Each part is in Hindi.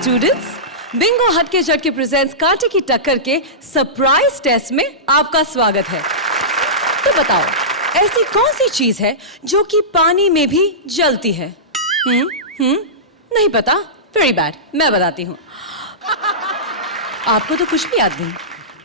स्टूडेंट्स, बिंगो हटके झटके प्रेजेंट्स कांटे की टक्कर के सरप्राइज टेस्ट में आपका स्वागत है। तो बताओ, ऐसी कौन सी चीज है जो कि पानी में भी जलती है? नहीं पता? वेरी बैड, मैं बताती हूँ। आपको तो कुछ भी याद नहीं,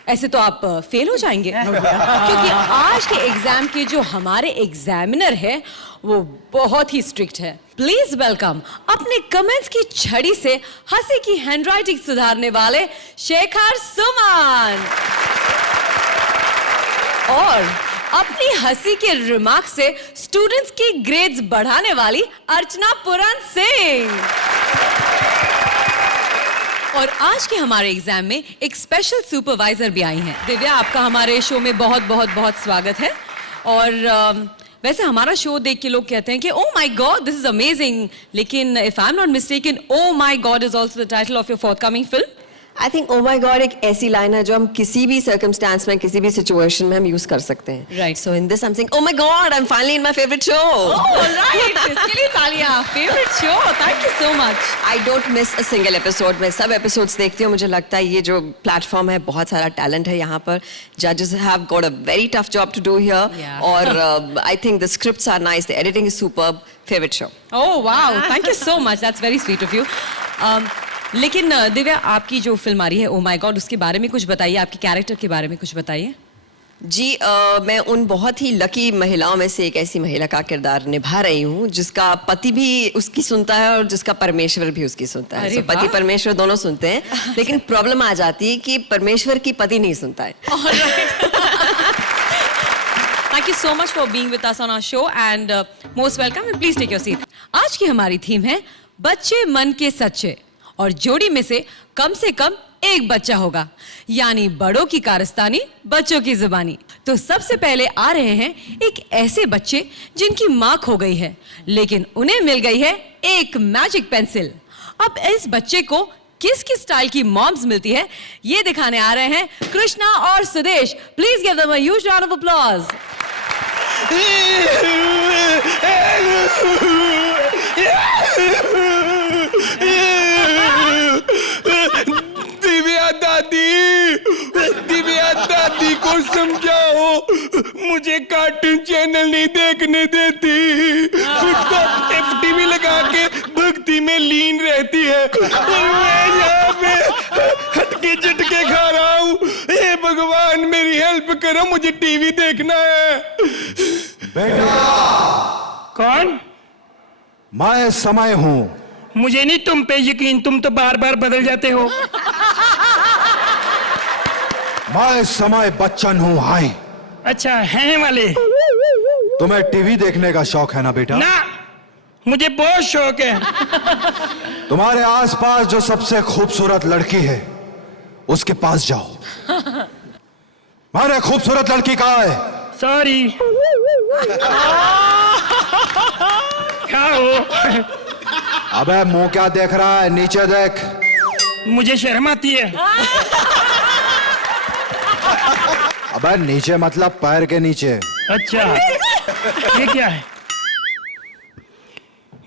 ऐसे तो आप फेल हो जाएंगे। क्योंकि आज के एग्जाम के जो हमारे एग्जामिनर है वो बहुत ही स्ट्रिक्ट है। प्लीज वेलकम अपने कमेंट्स की छड़ी से हंसी की हैंडराइटिंग सुधारने वाले शेखर सुमन और अपनी हंसी के रिमार्क से स्टूडेंट्स की ग्रेड्स बढ़ाने वाली अर्चना पुरन सिंह। और आज के हमारे एग्जाम में एक स्पेशल सुपरवाइजर भी आई हैं। दिव्या, आपका हमारे शो में बहुत बहुत बहुत स्वागत है। और वैसे हमारा शो देख के लोग कहते हैं कि oh my God this is amazing, लेकिन if I am not mistaken oh my God is also the title of your forthcoming film. I think oh my God एक ऐसी लाइन है जो हम किसी भी सर्कमस्टांस में, किसी भी सिचुएशन में हम यूज कर सकते हैं। Right. So in this I am saying oh my God I am finally in my favourite show. Alright, इसके लिए तालियां। Favourite show, thank you so much. I don't miss a single episode. मैं सब एपिसोड्स देखती हूँ। मुझे लगता है ये जो प्लेटफॉर्म है, बहुत सारा टैलेंट है यहाँ पर। जजेस have got a very tough job to do here. और I think the scripts are nice, the editing is superb. Favourite show. Oh wow, thank you so much, that's very sweet of you. लेकिन दिव्या, आपकी जो फिल्म आ रही है ओह माय गॉड, उसके बारे में कुछ बताइए, आपके कैरेक्टर के बारे में कुछ बताइए। जी, मैं उन बहुत ही लकी महिलाओं में से एक ऐसी महिला का किरदार निभा रही हूँ जिसका पति भी उसकी सुनता है और जिसका परमेश्वर भी उसकी सुनता है। पति परमेश्वर दोनों सुनते हैं, लेकिन प्रॉब्लम आ जाती है कि परमेश्वर की पति नहीं सुनता है। Thank you so much for being with us on our show and most welcome and please take your seat. आज की हमारी थीम है बच्चे मन के सच्चे और जोड़ी में से कम एक बच्चा होगा, यानी बड़ों की कारस्तानी बच्चों की जुबानी। तो सबसे पहले आ रहे हैं एक ऐसे बच्चे जिनकी मां खो गई है, लेकिन उन्हें मिल गई है एक मैजिक पेंसिल। अब इस बच्चे को किस किस स्टाइल की मॉम्स मिलती है, ये दिखाने आ रहे हैं कृष्णा और Sudesh. Please give them a huge round of applause. Divya दादी को समझाओ, मुझे कार्टून चैनल नहीं देखने देती। खुद तो FTV लगा के भक्ति में लीन रहती है और मैं यहाँ पे हटके झटके खा रहा हूँ। हे भगवान, मेरी हेल्प करो, मुझे टीवी देखना है। बेटा, कौन? मैं समय हूँ। मुझे नहीं तुम पे यकीन, तुम तो बार बार बदल जाते हो। मैं समय बच्चन हूँ। हाय। अच्छा, हैं वाले। तुम्हें टीवी देखने का शौक है ना बेटा? ना, मुझे बहुत शौक है। तुम्हारे आसपास जो सबसे खूबसूरत लड़की है उसके पास जाओ। मारे खूबसूरत लड़की कहाँ है? सॉरी। क्या हो? अबे मुंह क्या देख रहा है, नीचे देख। मुझे शर्म आती है। अबे नीचे मतलब पैर के नीचे। अच्छा, ये क्या है?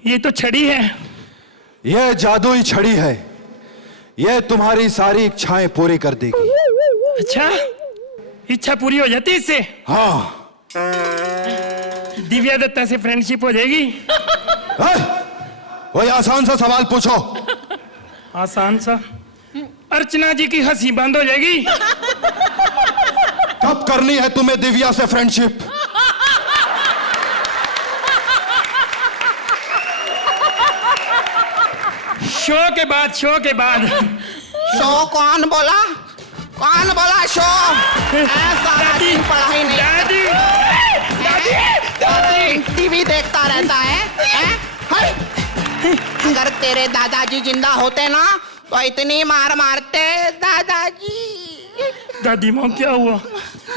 ये तो छड़ी है। ये जादुई छड़ी है, ये तुम्हारी सारी इच्छाएं पूरी कर देगी। अच्छा, इच्छा पूरी हो जाती है इससे? हाँ। दिव्या दत्ता से फ्रेंडशिप हो जाएगी? कोई आसान सा सवाल पूछो। आसान सा? अर्चना जी की हंसी बंद हो जाएगी? कब करनी है तुम्हें दिव्या से फ्रेंडशिप? शो के बाद, शो के बाद। शो कौन बोला? कौन बोला शो? सारा दिन पढ़ाई नहीं। दादी, दादी टीवी देखता रहता है? अगर तेरे दादाजी जिंदा होते ना तो इतनी मार मारते दादाजी। दादी माँ, क्या हुआ?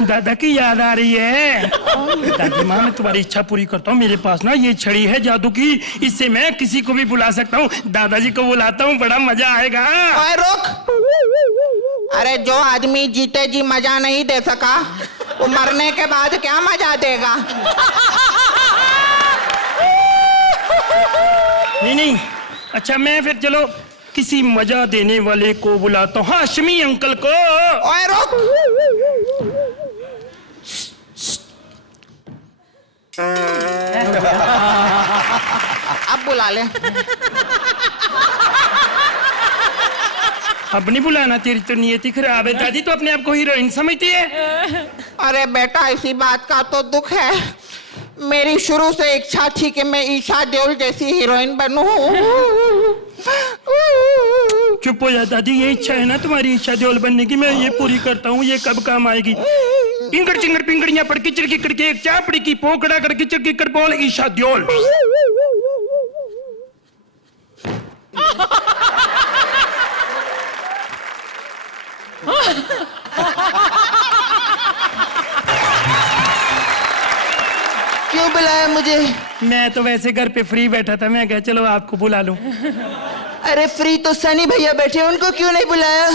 दादा की याद आ रही है। दादी माँ, मैं तुम्हारी इच्छा पूरी करता हूँ। मेरे पास ना ये छड़ी है जादू की, इससे मैं किसी को भी बुला सकता हूँ। दादाजी को बुलाता हूँ, बड़ा मजा आएगा। ओए रुक, अरे जो आदमी जीते जी मजा नहीं दे सका वो मरने के बाद क्या मजा देगा? नहीं, अच्छा मैं फिर चलो किसी मजा देने वाले को बुलाता हूँ, हाशमी अंकल को। ओए रुक। अब बुला ले। अब नहीं बुलाना, तेरी तो नियति खराब है। दादी तो अपने आप को हीरोइन समझती है। अरे बेटा, इसी बात का तो दुख है, मेरी शुरू से इच्छा थी कि मैं ईशा देओल जैसी हीरोइन बनूं। चुप हो जा दादी, ये इच्छा है ना तुम्हारी ईशा देओल बनने की, मैं ये पूरी करता हूँ। ये कब काम आएगी? इंगड़ चिंगड़ पिंगड़ियां पड़ किचड़ किकड़ के एक चापड़ी की पोकड़ा कर किचड़ किकड़ बोल ईशा देओल। क्यों बुलाया मुझे? मैं तो वैसे घर पे फ्री बैठा था, मैं कहा चलो आपको बुला लूं। अरे फ्री तो सनी भैया बैठे, उनको क्यों नहीं बुलाया?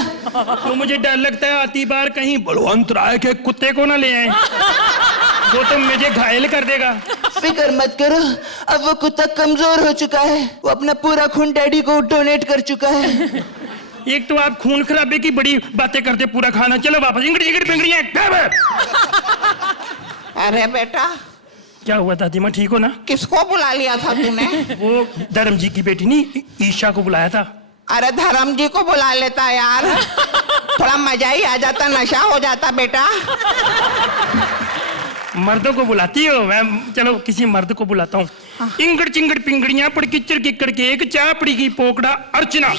तो मुझे डर लगता है आती बार कहीं बलवंत राय के कुत्ते को ना ले आए, वो तो मुझे घायल कर देगा। फिक्र मत करो, अब वो कुत्ता कमजोर हो चुका है, वो अपना पूरा खून डैडी को डोनेट कर चुका है। एक तो आप खून खराबे की बड़ी बातें करते, पूरा खाना। चलो वापस। इंगड़ी चिंगड़ी पिंगड़ियां गायब। अरे बेटा, क्या हुआ दादी माँ, ठीक हो ना? किसको बुला लिया था तूने? वो धर्म जी की बेटी नहीं, ईशा को बुलाया था। अरे धर्म जी को बुला लेता यार, थोड़ा मजा ही आ जाता, नशा हो जाता बेटा। मर्दों को बुलाती हो? मैं चलो किसी मर्द को बुलाता हूँ। इंगड़ चिंगड़ पिंगड़ियां पड़ किचड़ किकड़ के एक चापड़ी की पोकड़ा अर्चना।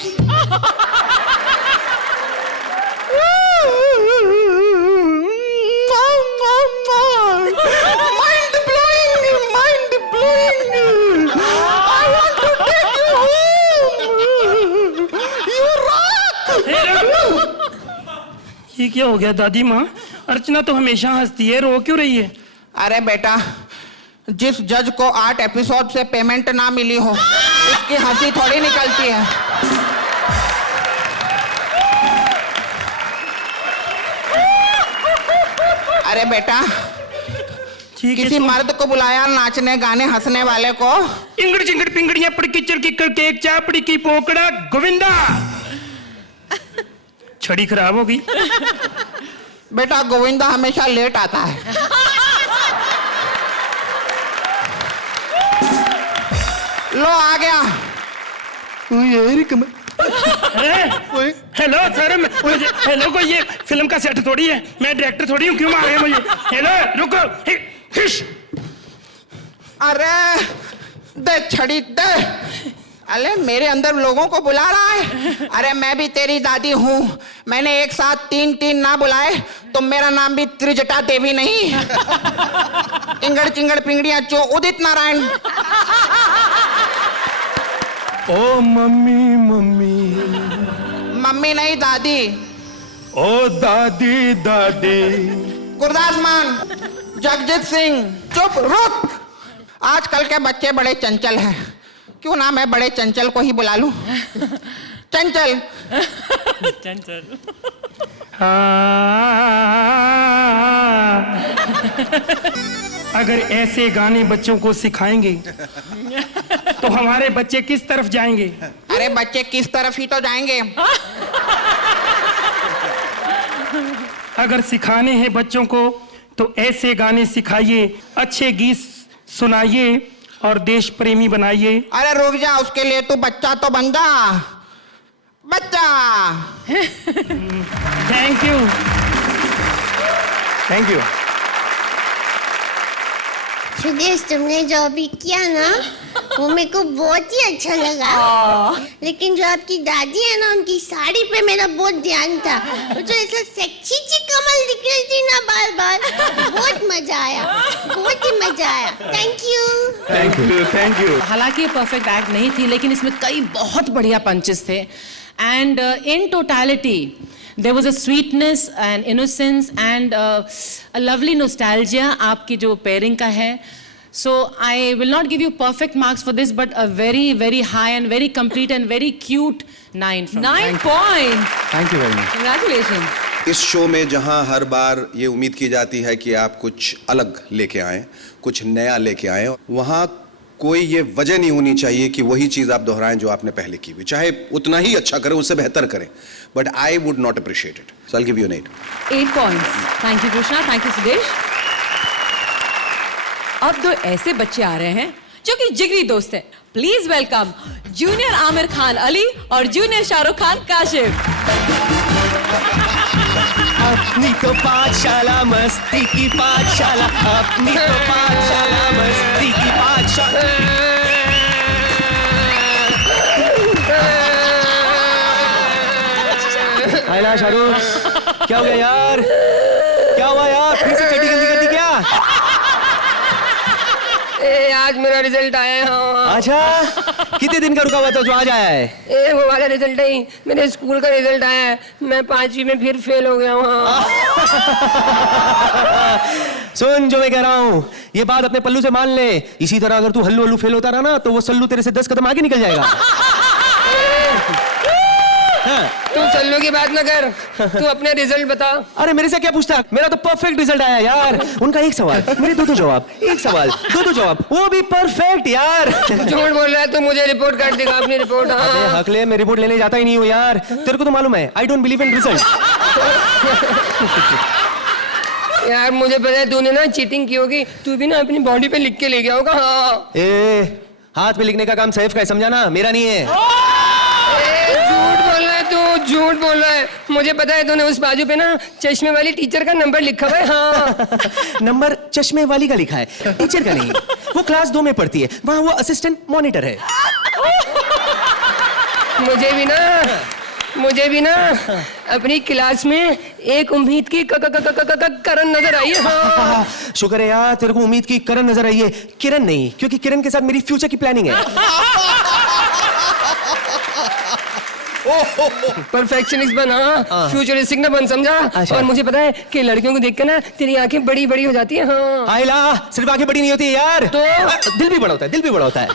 ये क्या हो गया दादी माँ? अर्चना तो हमेशा हंसती है, रो क्यों रही है? अरे बेटा, जिस जज को 8 एपिसोड से पेमेंट ना मिली हो, उसकी हंसी थोड़ी निकलती है। अरे बेटा, ठीक है, किसी मर्द को बुलाया नाचने गाने हंसने वाले को। इंगड़ चिंगड़ पिंगड़ियां पड़ किचड़ किकड़ के एक चापड़ी की पोकड़ा गोविंदा। छड़ी खराब हो गई। बेटा गोविंदा हमेशा लेट आता है। लो आ गया। हेलो सर, हेलो को ये फिल्म का सेट थोड़ी है, मैं डायरेक्टर थोड़ी हूँ, क्यों मार रहे हैं मुझे? हेलो रुको। हिश। अरे दे छड़ी दे। अरे मेरे अंदर लोगों को बुला रहा है। अरे मैं भी तेरी दादी हूँ, मैंने एक साथ 3 ना बुलाए तो मेरा नाम भी त्रिजटा देवी नहीं। इंगड़ चिंगड़ पिंगड़ियां चो उदित नारायण। ओ मम्मी मम्मी। मम्मी नहीं दादी। ओ दादी दादी। गुरदास मान, जगजीत सिंह। चुप रुक। आजकल के बच्चे बड़े चंचल हैं, क्यों ना मैं बड़े चंचल को ही बुला लूं। चंचल। चंचल। अगर ऐसे गाने बच्चों को सिखाएंगे तो हमारे बच्चे किस तरफ जाएंगे? अरे बच्चे किस तरफ ही तो जाएंगे। अगर सिखाने हैं बच्चों को तो ऐसे गाने सिखाइए, अच्छे गीत सुनाइए और देश प्रेमी बनाइए। अरे रुक जा, उसके लिए तू बच्चा तो बन जा। बच्चा। Thank you. Thank you. Sudesh, तुमने जो अभी किया ना, वो मेरे को बहुत ही अच्छा लगा। लेकिन जो आपकी दादी है ना, उनकी साड़ी पे मेरा बहुत ध्यान था। वो जो ऐसा सेक्सी सी कमल दिख रही थी ना बार बार, बहुत मजा आया, बहुत ही मजा आया। Thank you. Thank you. Thank you. हालांकि ये परफेक्ट एक्ट नहीं थी, लेकिन इसमें कई बहुत बढ़िया पंचेस थे। And in totality there was a sweetness and innocence and a lovely nostalgia आपकी जो pairing का है. So I will not give you perfect marks for this, but a very very high and very complete and very cute 9 from 9 points. Thank you very much. Congratulations. इस शो में जहां हर बार ये उम्मीद की जाती है कि आप कुछ अलग लेके आएं, कुछ नया लेके आएं, वहां कोई ये वजह नहीं होनी चाहिए कि वही चीज आप दोहराएं जो आपने पहले की हुई, चाहे उतना ही अच्छा करें, उससे बेहतर करें, but I would not appreciate it, so I will give you an 8. 8 points. Thank you Krishna, thank you Sudesh. अब दो ऐसे बच्चे आ रहे हैं जो कि जिगरी दोस्त हैं. Please welcome junior Aamir Khan Ali और जूनियर शाहरुख खान काशिफ. अपनी तो पाठशाला मस्ती की पाठशाला, अपनी तो पाठशाला मस्ती की पाठशाला. आयला शाहरुख, क्या हो गया यार? क्या हुआ यार? फिर से चड्डी गंदी कर दी क्या? आज मेरा रिजल्ट आया है. हाँ. अच्छा, कितने दिन का रुका हुआ था जो आज आया है? वो वाला रिजल्ट नहीं, मेरे स्कूल का रिजल्ट आया है. मैं 5वीं में फिर फेल हो गया हूँ. सुन जो मैं कह रहा हूँ, ये बात अपने पल्लू से मान ले. इसी तरह अगर तू हल्लू हल्लू फेल होता रहा ना, तो वो सल्लू तेरे से 10 कदम आगे निकल जाएगा. तू सल्लू की बात ना कर, तू अपने रिजल्ट बता. अरे मेरे से क्या पूछता? मेरा तो परफेक्ट रिजल्ट आया यार. उनका एक सवाल, मेरे दो जवाब, एक सवाल दो जवाब, वो भी परफेक्ट यार. झूठ बोल रहा है तू, मुझे रिपोर्ट कर देगा अपनी रिपोर्ट. अरे हकले, मैं रिपोर्ट लेने जाता ही नहीं हूँ यार. तेरे को तो मालूम है, I don't believe in result. यार मुझे पता है तूने ना चीटिंग की होगी, तू भी ना अपनी बॉडी पे लिख के ले गया होगा. हाँ. ए, हाथ पे लिखने का काम सैफ का है, समझा ना, मेरा नहीं है. झूठ बोल रहा है तू, झूठ बोल रहा है. मुझे पता है तूने उस बाजू पे ना चश्मे वाली टीचर का नंबर लिखा हुआ है. हाँ. नंबर चश्मे वाली का लिखा है, टीचर का नहीं. वो क्लास 2 में पढ़ती है, वहाँ वो असिस्टेंट मॉनिटर है. मुझे भी ना अपनी क्लास में एक उम्मीद की करण नजर आई है. हाँ. शुक्र है यार, तेरे को उम्मीद की करण नजर आई है, किरण नहीं, क्योंकि किरण के साथ मेरी फ्यूचर की प्लानिंग है. परफेक्शनिस्ट बना, फ्यूचरिस्टिक ना बन, समझा. अच्छा. और मुझे पता है कि लड़कियों को देख के ना तेरी आंखें बड़ी बड़ी हो जाती है. हाँ. आइला, सिर्फ आंखें बड़ी नहीं होती यार, तो दिल भी बड़ा होता है, दिल भी बड़ा होता है,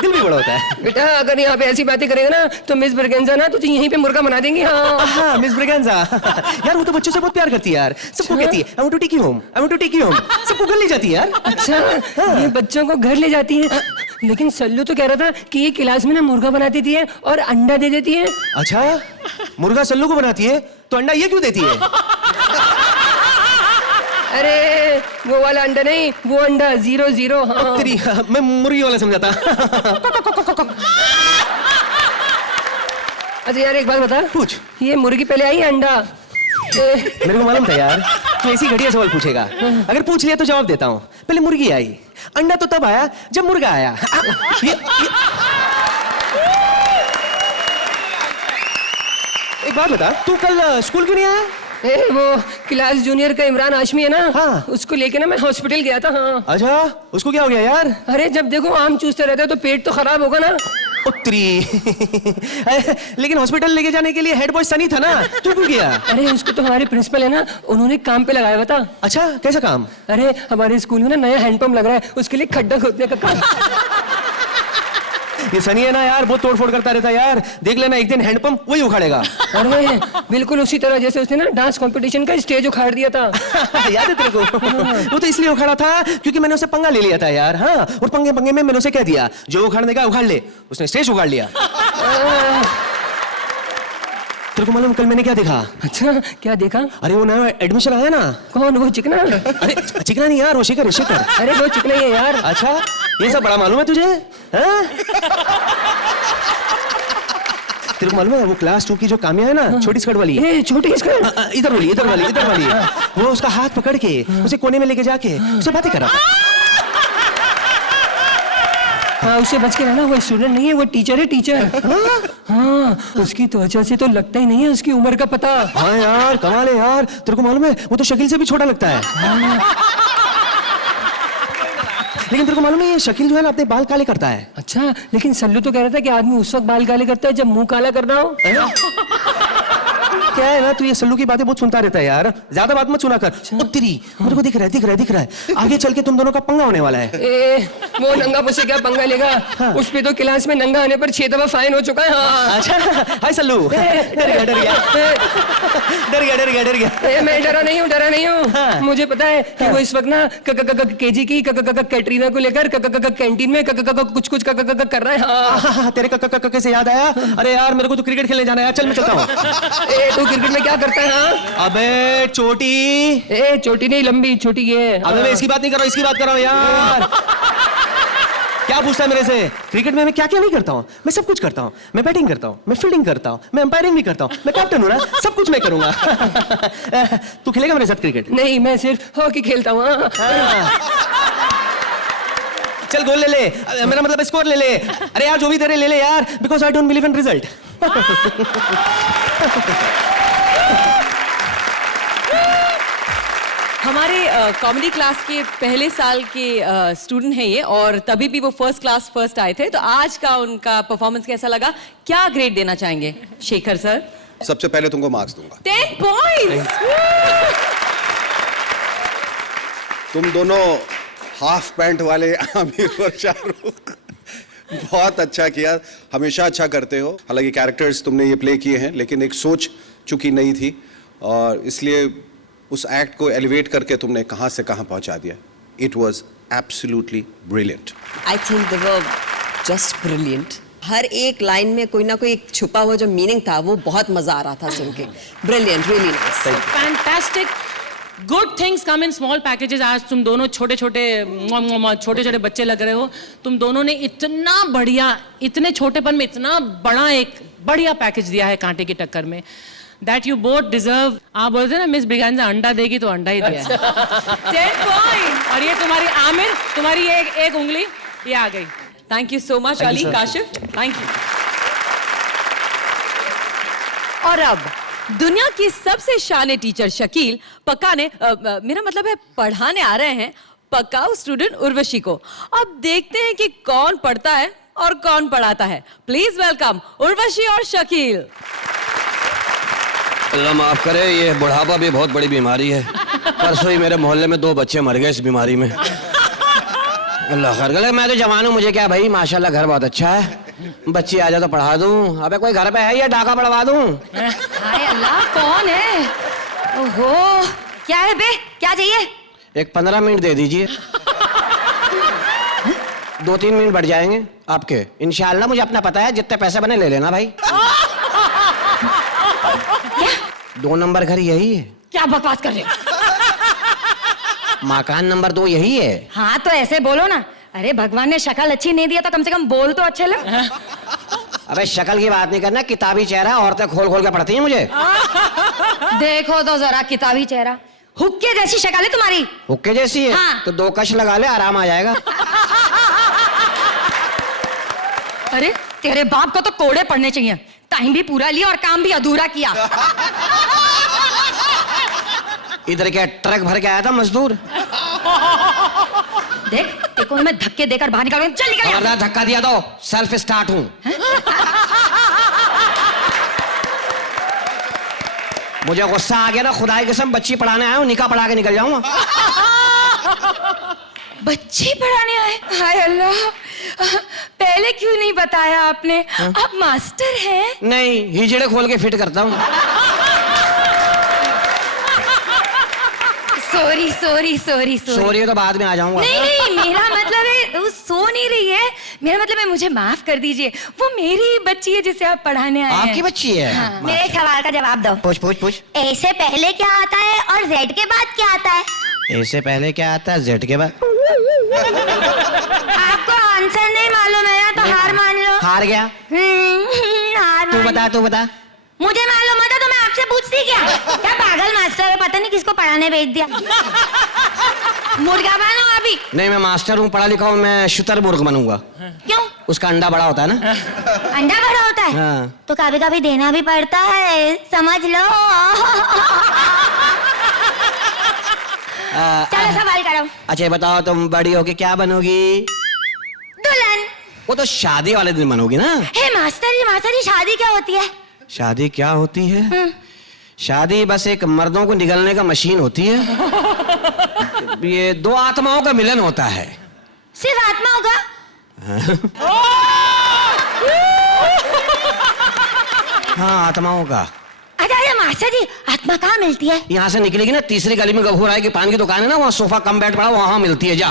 दिल भी बड़ा होता है. बेटा अगर यहाँ पे ऐसी बातें करेगा ना तो मिस ब्रिगेंजा ना तुझे यहीं पे मुर्गा बना देंगी. हाँ. हाँ, मिस ब्रिगेंजा. यार वो तो बच्चों से बहुत प्यार करती है यार, सबको कहती है I want to take you home, I want to take you home. सबको घर ले जाती है यार. अच्छा, ये बच्चों को घर ले जाती है. लेकिन सल्लू तो कह रहा था कि ये क्लास में ना मुर्गा बना देती है और अंडा दे देती है. अच्छा, मुर्गा सल्लू को बनाती है तो अंडा ये क्यों देती है? अरे वो वाला अंडा नहीं, वो अंडा 0-0. हाँ. तेरी, मैं मुर्गी वाला समझाता. अच्छा यार एक बात बता, पूछ. ये मुर्गी पहले आई है अंडा? मेरे को मालूम था यार तू ऐसी घटिया सवाल पूछेगा. अगर पूछ लिया तो जवाब देता हूँ. पहले मुर्गी आई, अंडा तो तब आया जब मुर्गा आया. एक बात बता, तू कल स्कूल क्यों नहीं आया? वो क्लास जूनियर का इमरान हाशमी है ना. हाँ. उसको लेके ना मैं हॉस्पिटल गया था. हाँ. अच्छा, उसको क्या हो गया यार? अरे जब देखो आम चूसते रहते हो तो पेट तो खराब होगा ना. उत्तरी. लेकिन हॉस्पिटल लेके जाने के लिए हेड बॉय सनी था ना, तू क्यों गया? अरे उसको तो हमारे प्रिंसिपल है ना, उन्होंने काम पे लगाया हुआ था. अच्छा, कैसा काम? अरे हमारे स्कूल में ना नया हैंडपंप लग रहा है, उसके लिए खड्डा खोदने का काम. ये सनी है ना यार, बहुत तोड़फोड़ करता रहता है यार. देख लेना एक दिन हैंडपंप वही उखाड़ेगा. अरे बिल्कुल उसी तरह जैसे उसने ना डांस कंपटीशन का स्टेज उखाड़ दिया था. याद है तेरे को? वो तो इसलिए उखाड़ा था क्योंकि मैंने उसे पंगा ले लिया था यार. हाँ, और पंगे पंगे में मैंने उसे कह दिया जो उखाड़ने का उखाड़ ले. उसने स्टेज उखाड़ लिया. तेरे को मालूम कल मैंने क्या देखा? अच्छा, क्या देखा? अरे वो नया एडमिशन आया ना. कौन? वो चिकना? अरे चिकना नहीं यार, वो शिखर है, शिखर. अरे वो चिकना ही है यार. अच्छा, ये सब बड़ा मालूम है तुझे? हाँ? तेरे को मालूम है वो क्लास 2 की जो काम्या है ना, छोटी स्कर्ट वाली. छोटी स्कर्ट? इधर वाली, इधर वाली, इधर वाली. वो उसका हाथ पकड़ के उसे कोने में लेके जाके उसे बातें कर रहा था. हाँ, उससे बच के रहना, वो स्टूडेंट नहीं है, वो टीचर है, टीचर. हाँ, उसकी त्वचा से तो लगता ही नहीं है उसकी उम्र का पता. हाँ यार, कमाल है यार. तेरे को मालूम है वो तो शकील से भी छोटा लगता है. लेकिन तेरे को मालूम है ये शकील जो है ना अपने बाल काले करता है. अच्छा, लेकिन सल्लू तो कह रहा था कि आदमी उस वक्त बाल काले करता है जब मुंह काला करना हो. क्या है ना, तू ये सल्लू की बातें बहुत सुनता रहता है यार, ज्यादा बात मत सुना कर। तेरी मेरे को दिख रहा है आगे चल के तुम दोनों का पंगा होने वाला है। वो नंगा मुझसे क्या पंगा लेगा? उस पे तो क्लास में नंगा आने पर 6 दफा फाइन हो चुका है। हाँ। अच्छा, हाय सल्लू। डर गया। मैं डरा नहीं हूँ। हाँ। मुझे पता है कि वो इस वक्त ना केजी की कैटरीना को लेकर कैंटीन में कुछ कर रहा है। हाँ। तेरे कक्का से याद आया, अरे यार मेरे को तो क्रिकेट खेलने जाना है, चल मैं चलता हूँ। तू क्रिकेट में क्या करता है? हाँ? अबे चोटी। छोटी नहीं, लंबी छोटी ये। अबे मैं इसकी बात नहीं कर रहा हूँ, इसकी बात कर रहा हूँ यार। क्या पूछता है मेरे से? क्रिकेट में मैं क्या क्या नहीं करता हूँ? मैं सब कुछ करता हूँ। मैं बैटिंग करता हूँ, मैं फील्डिंग करता हूँ, मैं अंपायरिंग भी करता हूँ, मैं कैप्टन हूँ ना, सब कुछ मैं करूंगा। तू खेलेगा मेरे साथ क्रिकेट? नहीं, मैं सिर्फ हॉकी खेलता हूँ। चल गोल ले ले, मेरा मतलब स्कोर ले ले। अरे यार जो भी तेरे ले ले यार, because I don't believe in result. हमारे कॉमेडी क्लास के पहले साल के स्टूडेंट हैं ये, और तभी भी वो फर्स्ट क्लास फर्स्ट आए थे। तो आज का उनका परफॉर्मेंस कैसा लगा, क्या ग्रेड देना चाहेंगे शेखर सर? सबसे पहले तुमको मार्क्स दूंगा। 10 पॉइंट्स। तुम दोनों हाफ पैंट वाले आमिर और शाहरुख, बहुत अच्छा किया, हमेशा अच्छा करते हो। हालांकि कैरेक्टर्स तुमने ये प्ले किए हैं, लेकिन एक सोच चूंकि नई थी, और इसलिए उस एक्ट को एलिवेट करके तुमने कहां से कहां पहुंचा दिया। It was absolutely brilliant. I think they were just brilliant. हर एक लाइन में कोई ना कोई एक छुपा हुआ जो मीनिंग था, वो बहुत मजा आ रहा था सुन के। Brilliant, really nice, fantastic. Good things come in small packages. आज तुम दोनों छोटे छोटे बच्चे लग रहे हो। तुम दोनों ने इतना बढ़िया, इतने छोटेपन में इतना बड़ा एक बढ़िया पैकेज दिया है कांटे की टक्कर में। That you both deserve। आप बोलते हैं ना मिस ब्रिगेंजा अंडा देगी तो अंडा ही दिया है। 10 पॉइंट। और ये तुम्हारी आमिर, तुम्हारी एक उंगली ये आ गई। Thank you so much Ali, Kashif, thank you. और अब दुनिया की सबसे शाने टीचर शकील पकाने मेरा मतलब है पढ़ाने आ रहे हैं पकाऊ स्टूडेंट उर्वशी को। अब देखते हैं कि कौन पढ़ता है और कौन पढ़ाता है। प्लीज वेलकम उर्वशी और शकील। अल्लाह माफ करे, ये बुढ़ापा भी बहुत बड़ी बीमारी है। परसों ही मेरे मोहल्ले में 2 बच्चे मर गए इस बीमारी में। अल्लाह खैर करे, मैं तो जवान हूँ, मुझे क्या भाई, माशाल्लाह घर बहुत अच्छा है। बच्ची आ जाए तो पढ़ा दूं। अबे कोई घर पे है या डाका पढ़वा दूं? हाय अल्लाह, कौन है? ओहो, क्या है बे, क्या चाहिए? एक 15 मिनट दे दीजिए। 2-3 मिनट बढ़ जाएंगे आपके इंशाल्लाह। मुझे अपना पता है, जितने पैसे बने ले लेना भाई। क्या? 2 नंबर घर यही है। क्या बकवास कर रहे हो? मकान नंबर 2 यही है। हाँ तो ऐसे बोलो ना। अरे भगवान ने शक्ल अच्छी नहीं दिया तो कम से कम बोल तो अच्छे लग। अबे शक्ल की बात नहीं करना, किताबी चेहरा, औरतें खोल खोल के पढ़ती हैं मुझे। देखो तो जरा किताबी चेहरा, हुक्के जैसी शक्ल है तुम्हारी। हुक्के जैसी है? हाँ। तो 2 कश लगा ले, आराम आ जाएगा। अरे तेरे बाप को तो कोड़े पड़ने चाहिए। टाइम भी पूरा लिया और काम भी अधूरा किया। इधर क्या ट्रक भर के आया था मजदूर? देख देखो मैं धक्के देकर बाहर निकाल, चल निकल। खबरदार धक्का दिया तो सेल्फ स्टार्ट हूं। मुझे गुस्सा आ गया ना, खुदा की कसम बच्ची पढ़ाने आया हूं, निकाह पढ़ा के निकल जाऊंगा। बच्चे पढ़ाने आए? हाय अल्लाह, पहले क्यों नहीं बताया आपने? आप मास्टर हैं? नहीं, हिजड़े खोल के फिट करता हूं। सॉरी सॉरी सॉरी सॉरी तो बाद में आ जाऊंगा। नहीं नहीं, मेरा मतलब है वो सो नहीं रही है। मेरा मतलब है मुझे माफ कर दीजिए, वो मेरी बच्ची है जिसे आप पढ़ाने आए हैं। आपकी बच्ची है? हाँ। मेरे सवाल का जवाब दो। पूछ। ए से पहले क्या आता है और जेड के बाद क्या आता है? ए से पहले क्या आता है, जेड के बाद? आपको आंसर नहीं मालूम है तो हार मान लो। हार गया। हार तू मान बता। मुझे मालूम होता तो मैं आपसे पूछती क्या? क्या पागल मास्टर है, पता नहीं किसको पढ़ाने भेज दिया। मुर्गा बनो अभी। नहीं, मैं मास्टर हूँ, पढ़ा लिखा हूँ, मैं शुतुरमुर्ग बनूंगा। क्यों? उसका अंडा बड़ा होता है ना। अंडा बड़ा होता है? हाँ। तो कभी कभी देना भी पड़ता है, समझ लो। चलो सवाल करो। अच्छा बताओ, तुम बड़ी होके क्या बनोगी? दुल्हन। वो तो शादी वाले दिन बनोगी ना। हे मास्टर जी शादी क्या होती है? शादी क्या होती है? शादी बस एक मर्दों को निगलने का मशीन होती है। ये दो आत्माओं का मिलन होता है। सिर्फ आत्माओं का? हाँ, आत्माओं का। अरे मास्टर जी, आत्मा कहाँ मिलती है? यहाँ से निकलेगी ना, तीसरी गली में गफूर राय की पान की दुकान है ना, वहाँ सोफा कम बेड पड़ा, वहाँ मिलती है। जा।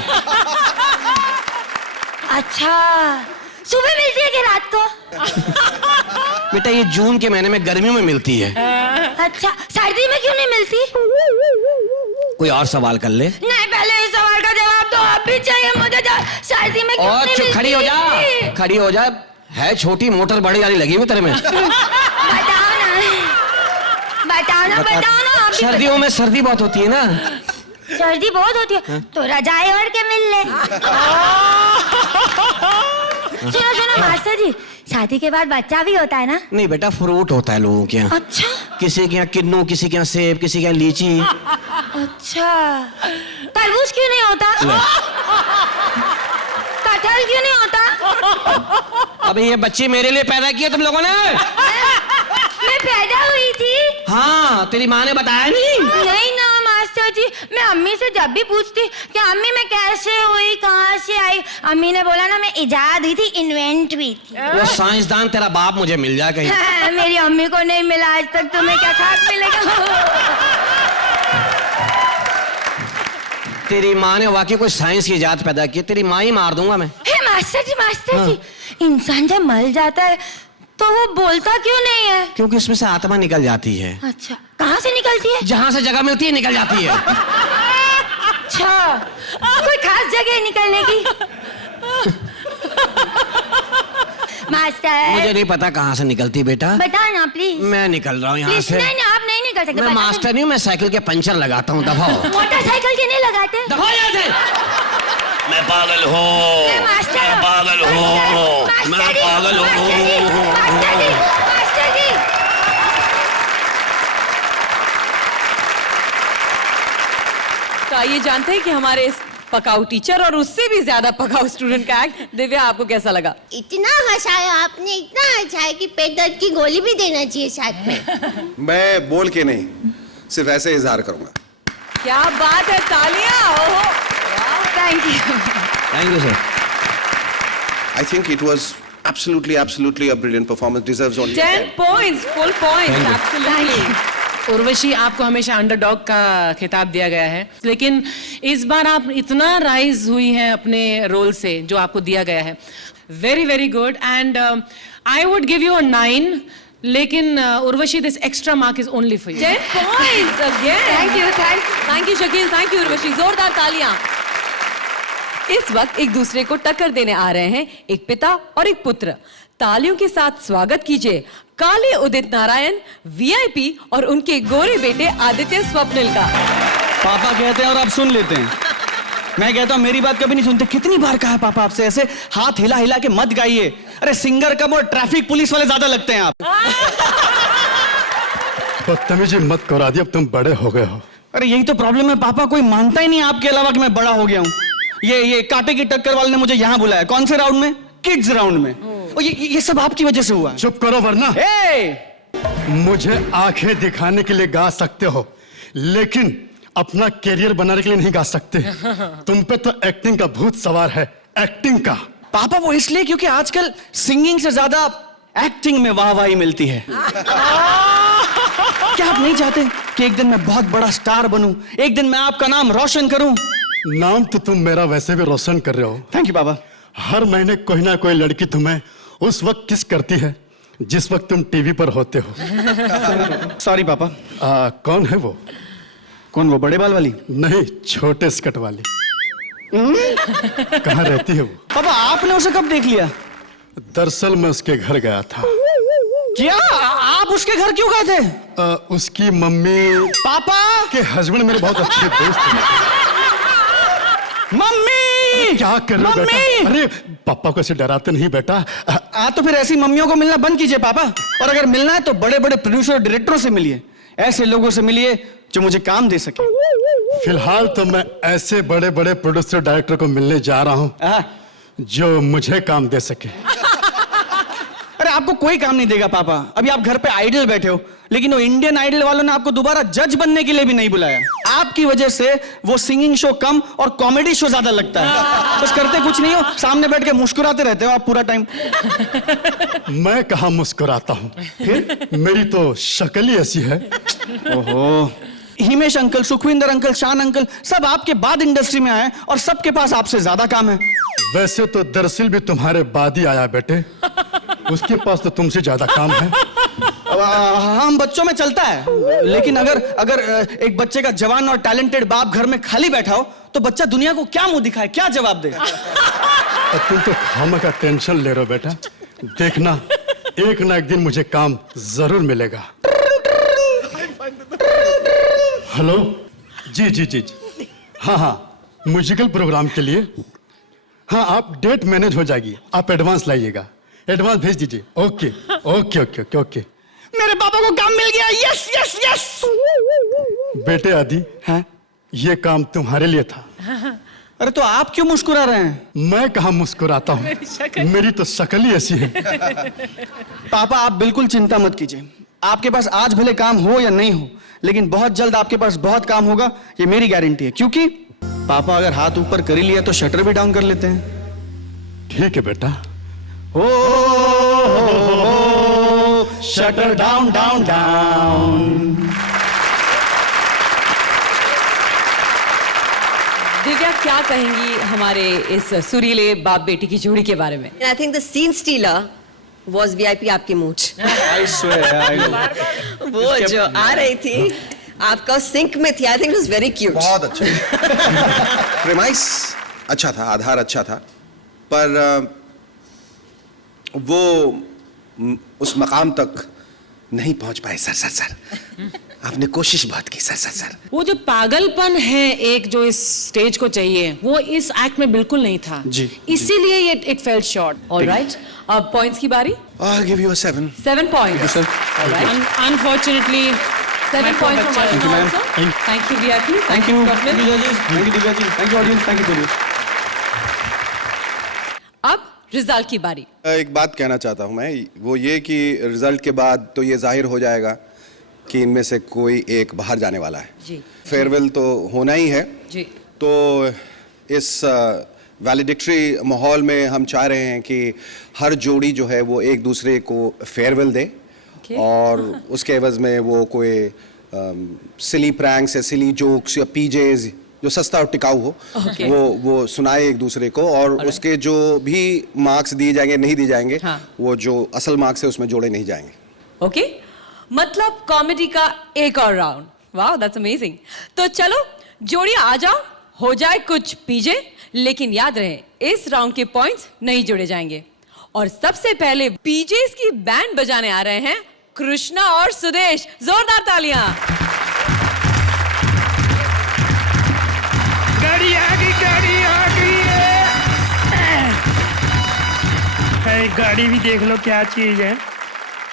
अच्छा, सुबह मिलती है कि रात को? बेटा ये जून के महीने में गर्मियों में मिलती है। अच्छा, सर्दी में क्यों नहीं मिलती? कोई और सवाल कर ले। नहीं, पहले इस सवाल का जवाब तो अब भी चाहिए मुझे। सर्दी में क्यों और नहीं मिलती? खड़ी हो जा, खड़ी हो जा। है छोटी मोटर बड़ी वाली लगी हुई तेरे में। बताओ ना। सर्दियों में सर्दी बहुत होती है ना। सर्दी बहुत होती है तो रजाई ओढ़ के मिल ले। सुनो मास्टर जी, शादी के बाद बच्चा भी होता है ना? नहीं बेटा, फ्रूट होता है लोगों के यहाँ। अच्छा। किसी के यहाँ किन्नू, किसी के यहाँ सेब, किसी के यहाँ लीची। अच्छा, तरबूज क्यों नहीं होता? कटहल क्यों नहीं होता? अबे ये बच्ची मेरे लिए पैदा की है तुम लोगों ने। मैं पैदा हुई थी? हाँ, तेरी माँ ने बताया नहीं? नहीं ना मास्टर जी, मैं अम्मी से जब भी पूछती कि अम्मी मैं कैसे हुई, कहाँ से आई, अम्मी ने बोला ना मैं इजाद हुई थी, इन्वेंट हुई थी। वो साइंसदान तेरा बाप मुझे मिल जाए कहीं। हाँ, मेरी अम्मी को नहीं मिला आज तक, तुम्हें क्या खाक मिलेगा? तेरी माँ ने वाकई कोई साइंस की इजाद पैदा की, तेरी माँ ही मार दूंगा मैं। मास्टर जी, इंसान जब मर जाता है तो वो बोलता क्यों नहीं है? क्योंकि उसमें से आत्मा निकल जाती है। अच्छा, कहाँ से निकलती है? जहाँ से जगह मिलती है निकल जाती है। अच्छा, कोई खास जगह निकलने की? मास्टर, मुझे नहीं पता कहाँ से निकलती बेटा। बताओ ना प्लीज। मैं निकल रहा हूँ यहाँ से। नहीं, आप नहीं निकल सकते। मैं मास्टर नहीं हूँ, मैं साइकिल के पंचर लगाता हूँ। दबाओ। मोटरसाइकिल के नहीं लगाते? दबाओ यहाँ से। मैं पागल हूँ, मैं पागल हूँ, मैं पागल हूँ। मास्टर जी, तो आइए जानते हैं कि हमारे इस पकाऊ टीचर और उससे भी ज्यादा पकाऊ स्टूडेंट का एक्ट। दिव्या, आपको कैसा लगा? इतना हंसाया आपने, इतना हंसाया कि पेट दर्द की गोली भी देना चाहिए साथ में। मैं बोल के नहीं, सिर्फ ऐसे इजहार करूंगा। क्या बात है, तालियां। Thank you sir. I think it was absolutely a brilliant performance. Deserves only 10 points, full points, absolutely. Urvashi, आपको हमेशा अंडरडॉग का खिताब दिया गया है, लेकिन इस बार आप इतना राइज हुई हैं अपने रोल से जो आपको दिया गया है। Very very good, and I would give you अ 9, लेकिन Urvashi, this extra mark is only for you. 10 points again. Thank you Shakeel, thank you Urvashi. जोरदार तालियां। इस वक्त एक दूसरे को टक्कर देने आ रहे हैं एक पिता और एक पुत्र। तालियों के साथ स्वागत कीजिए काले उदित नारायण वीआईपी और उनके गोरे बेटे आदित्य स्वप्निल का। पापा कहते हैं और आप सुन लेते हैं। मैं कहता हूं मेरी बात कभी नहीं सुनते। कितनी बार कहा है पापा आपसे, ऐसे हाथ हिला हिला के मत गाइए। अरे सिंगर कम और ट्रैफिक पुलिस वाले ज्यादा लगते हैं आप। बदतमीजी मत करो आदि, अब तुम बड़े हो गए हो। अरे यही तो प्रॉब्लम है पापा, कोई मानता ही नहीं आपके अलावा कि मैं बड़ा हो गया हूँ। ये कांटे की टक्कर वाले ने मुझे यहाँ बुलाया। कौन से राउंड में? किड्स राउंड में। और ये सब आपकी वजह से हुआ। चुप करो वरना। मुझे आंखें दिखाने के लिए गा सकते हो, लेकिन अपना कैरियर बनाने के लिए नहीं गा सकते। तुम पे तो एक्टिंग का भूत सवार है, एक्टिंग का। पापा वो इसलिए क्योंकि आजकल सिंगिंग से ज्यादा एक्टिंग में वाहवाही मिलती है। क्या आप नहीं चाहते कि एक दिन मैं बहुत बड़ा स्टार बनूं, एक दिन मैं आपका नाम रोशन करूं? नाम तो तुम मेरा वैसे भी रोशन कर रहे हो। थैंक यू बाबा। हर महीने कोई ना कोई लड़की तुम्हें उस वक्त किस करती है जिस वक्त तुम टीवी पर होते हो। सॉरी पापा। कौन है वो? कौन, वो बड़े बाल वाली? नहीं, छोटे स्कर्ट वाली। कहाँ रहती है वो? पापा आपने उसे कब देख लिया? दरअसल मैं उसके घर गया था। क्या आप उसके घर क्यों गए थे? उसकी मम्मी पापा के हस्बैंड मेरे बहुत अच्छे दोस्त हैं। मम्मी! क्या कर रहे हो बेटा? अरे पापा को ऐसे डराते नहीं बेटा। तो फिर ऐसी मम्मियों को मिलना बंद कीजिए पापा, और अगर मिलना है तो बड़े बड़े प्रोड्यूसर और डायरेक्टरों से मिलिए। ऐसे लोगों से मिलिए जो मुझे काम दे सके। फिलहाल तो मैं ऐसे बड़े बड़े प्रोड्यूसर डायरेक्टर को मिलने जा रहा हूँ जो मुझे काम दे सके। अरे आपको कोई काम नहीं देगा पापा। अभी आप घर पे आइडल बैठे हो, लेकिन वो इंडियन आइडल वालों ने आपको दोबारा जज बनने के लिए भी नहीं बुलाया। आपकी वजह से वो सिंगिंग शो कम और कॉमेडी शो ज्यादा लगता है। बस करते कुछ नहीं हो, सामने बैठ के मुस्कुराते रहते हो आप पूरा टाइम। मैं कहाँ मुस्कुराता हूँ, फिर मेरी तो शक्ल ही ऐसी है। ओहो, हिमेश अंकल, सुखविंदर अंकल, शान अंकल सब आपके बाद इंडस्ट्री में आए और सबके पास आपसे ज्यादा काम है। वैसे तो दरअसल भी तुम्हारे बाद ही आया बेटे, उसके पास तो तुमसे ज्यादा काम है। हम बच्चों में चलता है, लेकिन अगर एक बच्चे का जवान और टैलेंटेड बाप घर में खाली बैठा हो तो बच्चा दुनिया को क्या मुंह दिखाए, क्या जवाब दे? तुम तो खामा का टेंशन ले रहे हो बेटा, देखना एक ना एक दिन मुझे काम जरूर मिलेगा। हेलो, जी जी जी जी, हाँ, म्यूजिकल प्रोग्राम के लिए। हाँ, आप डेट मैनेज हो जाएगी, आप एडवांस लाइएगा, एडवांस भेज दीजिए। Okay okay okay okay okay. मेरे पापा को काम मिल गया, यस यस यस। बेटे आदि, हाँ? ये काम तुम्हारे लिए था। अरे तो आप क्यों मुस्कुरा रहे हैं? मैं कहाँ मुस्कुराता हूँ, मेरी तो शक्ल ही ऐसी है। पापा आप बिल्कुल चिंता मत कीजिए, आपके पास आज भले काम हो या नहीं हो, लेकिन बहुत जल्द आपके पास बहुत काम होगा, ये मेरी गारंटी है। क्योंकि पापा अगर हाथ ऊपर कर ही लिया तो शटर भी डाउन कर लेते हैं। ठीक है बेटा। हो shutter down down down. Divya, क्या कहेंगी हमारे इस सुरीले बाप बेटी की जोड़ी के बारे में? I think the scene stealer was VIP आपकी मूंछ। I swear, वो जो आ रही थी आपका सिंक में थी। I think it was very cute. बहुत अच्छा। प्रेमाइस अच्छा था, आधार अच्छा था, पर वो उस मकाम तक नहीं पहुंच पाए। सर आपने कोशिश बहुत की सर। वो जो पागलपन है एक जो इस स्टेज को चाहिए, वो इस एक्ट में बिल्कुल नहीं था जी, इसीलिए ये इट फेल्ट शॉर्ट। ऑलराइट, अब पॉइंट्स की बारी। I'll give you a 7. 7 points. Unfortunately 7 points from Thank you, Arjun ma'am. also. Thank you VIP. Thank you, Swapnil. Thank you जजेस, thank you Divya ji, thank you audience, thank you. अब रिजल्ट की बारी। एक बात कहना चाहता हूं मैं, वो ये कि रिजल्ट के बाद तो ये जाहिर हो जाएगा कि इनमें से कोई एक बाहर जाने वाला है। जी। फेयरवेल तो होना ही है। जी। तो इस वैलिडिक्टरी माहौल में हम चाह रहे हैं कि हर जोड़ी जो है वो एक दूसरे को फेयरवेल दे, और उसके एवज में वो कोई सिली प्रैंक्स या सिली जोक्स या पीजेज जो सस्ता और टिकाऊ हो, वो सुनाए एक दूसरे को, और उसके जो भी मार्क्स दिए जाएंगे नहीं दिए जाएंगे, वो जो असल मार्क्स है उसमें जोड़े नहीं जाएंगे। ओके, मतलब कॉमेडी का एक और राउंड। वाह, दैट्स अमेजिंग। तो चलो जोड़ियां आ जाओ, हो जाए कुछ पीजे, लेकिन याद रहे इस राउंड के पॉइंट्स नहीं जोड़े जाएंगे। और सबसे पहले पीजेस की बैंड बजाने आ रहे हैं कृष्णा और सुदेश। जोरदार तालियां। गाड़ी आ गई है। गाड़ी भी देख लो क्या चीज है।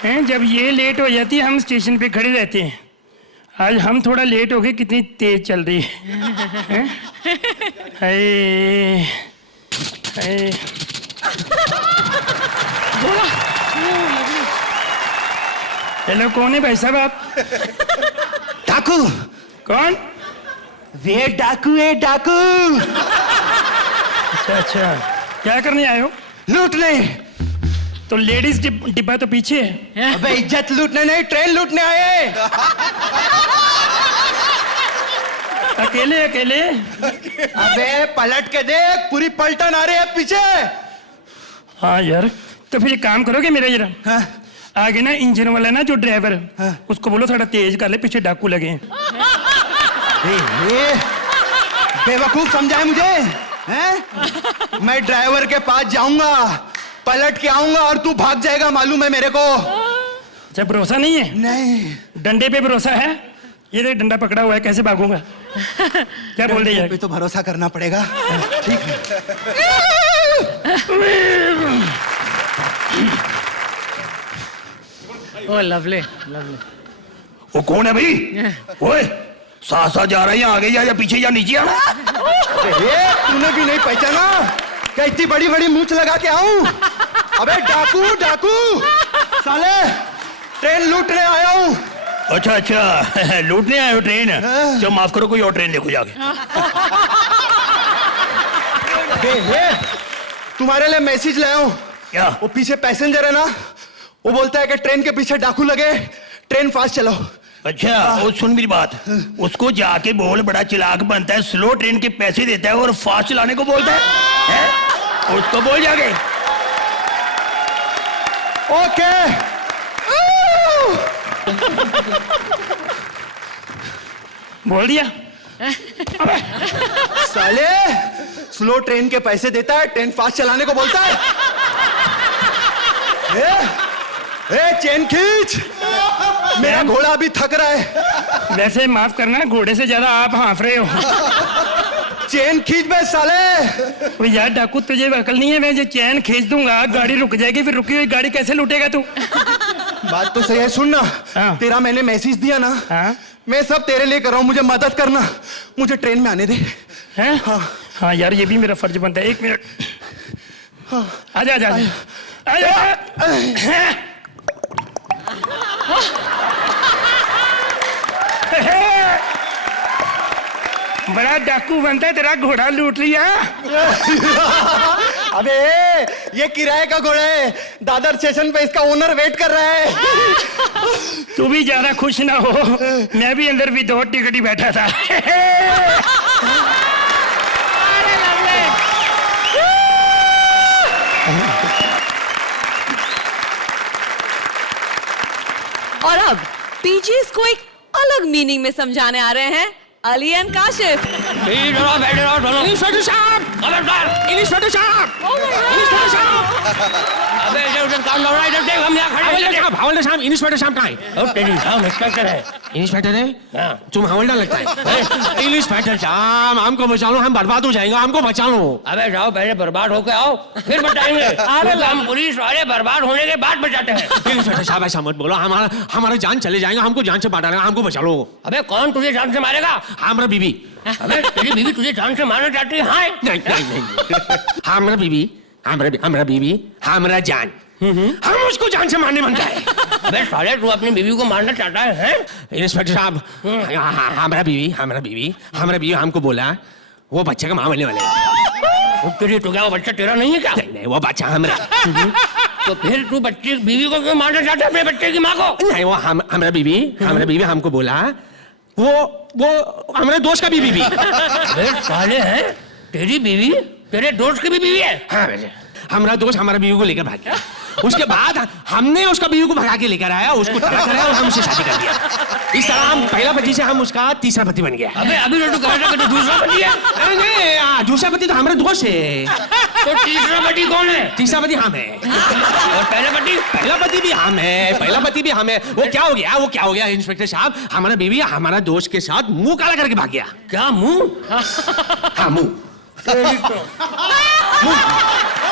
हैं, जब ये लेट हो जाती है हम स्टेशन पे खड़े रहते हैं। आज हम थोड़ा लेट हो गए, कितनी तेज चल रही है। हाय हाय। हेलो, कौन है भाई साहब आप? डाकू। कौन? वे डाकू है, डाकू। अच्छा, क्या करने आए हो? लूटने। तो लेडीज डिब्बा तो पीछे है। अबे इज्जत लूटने नहीं, ट्रेन लूटने आए। अकेले? अबे पलट के देख, पूरी पलटन आ रही है पीछे। हाँ यार, तो फिर एक काम करोगे मेरा जरा? हाँ? आगे ना इंजन वाला ना जो ड्राइवर, हाँ? उसको बोलो थोड़ा तेज कर ले, पीछे डाकू लगे हैं। बेवकूफ समझाए मुझे हैं? मैं ड्राइवर के पास जाऊंगा, पलट के आऊंगा और तू भाग जाएगा, मालूम है मेरे को। अच्छा, भरोसा नहीं है? नहीं। डंडे पे भरोसा है? ये देख डंडा पकड़ा हुआ है, कैसे भागूंगा? क्या बोल रही है? पे तो भरोसा करना पड़ेगा। ठीक है। ओह लवली। वो कौन है भाई? ओए, साथ जा रहा है, आगे या पीछे या नीचे आना? तूने भी नहीं पहचाना? क्या इतनी बड़ी बड़ी मूंछ लगा के आऊं? अबे डाकू डाकू साले ट्रेन लूटने आया हूँ। अच्छा अच्छा लूटने आए हो ट्रेन? चलो माफ करो, कोई और ट्रेन देखो जाके। तुम्हारे लिए मैसेज लाया हूँ। क्या? वो पीछे पैसेंजर है ना, वो बोलता है कि ट्रेन के पीछे डाकू लगे, ट्रेन फास्ट चलाओ। अच्छा वो सुन मेरी बात, उसको जाके बोल, बड़ा चिलाक बनता है, स्लो ट्रेन के पैसे देता है और फास्ट चलाने को बोलता है? उसको बोल जाके। ओके बोल दिया। साले स्लो ट्रेन के पैसे देता है, ट्रेन फास्ट चलाने को बोलता है। ए चेन खींच, मेरा घोड़ा अभी थक रहा है। वैसे माफ करना, घोड़े से ज्यादा आप हाँफ रहे हो। चेन खींच बे साले। वो यार डाकू, तुझे अकल नहीं है? मैं जो चैन खींच दूंगा गाड़ी रुक जाएगी, फिर रुकी हुई गाड़ी कैसे लूटेगा तू? बात तो सही है, सुन ना। हाँ। तेरा मैंने मैसेज दिया ना, हाँ? मैं सब तेरे लिए कर रहा हूँ, मुझे मदद करना, मुझे ट्रेन में आने दे। हैं? हाँ। हाँ यार ये भी मेरा फर्ज बनता है। 1 मिनट। आजा आजा आजा। बड़ा डाकू बनता है, तेरा घोड़ा लूट लिया। अबे ये किराए का घोड़ा है, दादर स्टेशन पे इसका ओनर वेट कर रहा है। तू भी ज्यादा खुश ना हो, मैं भी अंदर विदाउट टिकट ही बैठा था। और अब पीजीज को एक अलग मीनिंग में समझाने आ रहे हैं अली एंड काशिफ। इंस्पेक्टर साहब, खबरदार! इंस्पेक्टर साहब, इंस्पेक्टर साहब! अबे इधर काम हो रहा है, इधर देख, हम यहाँ खड़े हैं। हवलदार साहब, इंस्पेक्टर साहब कहाँ है? तेरी साहब इंस्पेक्टर है। इंस्पेक्टर है? हाँ। तुम हवलदार लगता है। इंस्पेक्टर साहब, हमको बचा लो, हम बर्बाद हो जाएंगे, हमको बचा लो। अबे जाओ, पहले बर्बाद होके आओ, फिर बचाएंगे। अरे हम पुलिस वाले बर्बाद होने के बाद बचाते हैं। इंस्पेक्टर साहब ऐसा मत बोलो, हमारा जान चले जाएगा, हमको जान से मारना, हमको बचा लो। अबे कौन तुझे जान से मारेगा? हमारा बीवी। अबे तेरी बीवी तुझे जान से मारना चाहती है? हाँ? नहीं। हमारा बीवी, हमारा बीवी, हमारा जान, हम उसको जान से मारने बनता है। अबे साले, तू अपनी बीवी को मारना चाहता है? इंस्पेक्टर साहब, हमारा बीवी हमको बोला वो बच्चे का माँ बनने वाले हैं। तेरी तो क्या वो बच्चा तेरा नहीं है क्या? नहीं, वो बच्चा हमारा। तो फिर तू बच्चे बीवी को क्यों मारना चाहता है, अपने बच्चे की माँ को? नहीं, वो हमारा बीवी हमको बोला वो हमारे दोस्त का भी बीवी। अबे साले हैं, तेरी बीवी तेरे दोस्त की भी बीवी है? हाँ, हमारा दोस्त हमारा बीवी को लेकर भाग गया। उसके बाद हमने उसका बीवी को भगा के लेकर आया, उसको तलाक कराया और हम उससे शादी कर दिया। इस तरह हम पहला पति से हम उसका तीसरा पति बन गया। अबे अभी तो कह रहा है कि दूसरा पति है? अरे नहीं, दूसरा पति तो हमारे दोस्त है। तो तीसरा पति कौन है? तीसरा पति हम है। और पहला पति? पहला पति भी हम है, पहला पति भी हम है। वो क्या हो गया इंस्पेक्टर साहब, हमारा बीवी हमारा दोस्त के साथ मुंह काला करके भाग गया। क्या मुंह? हाँ,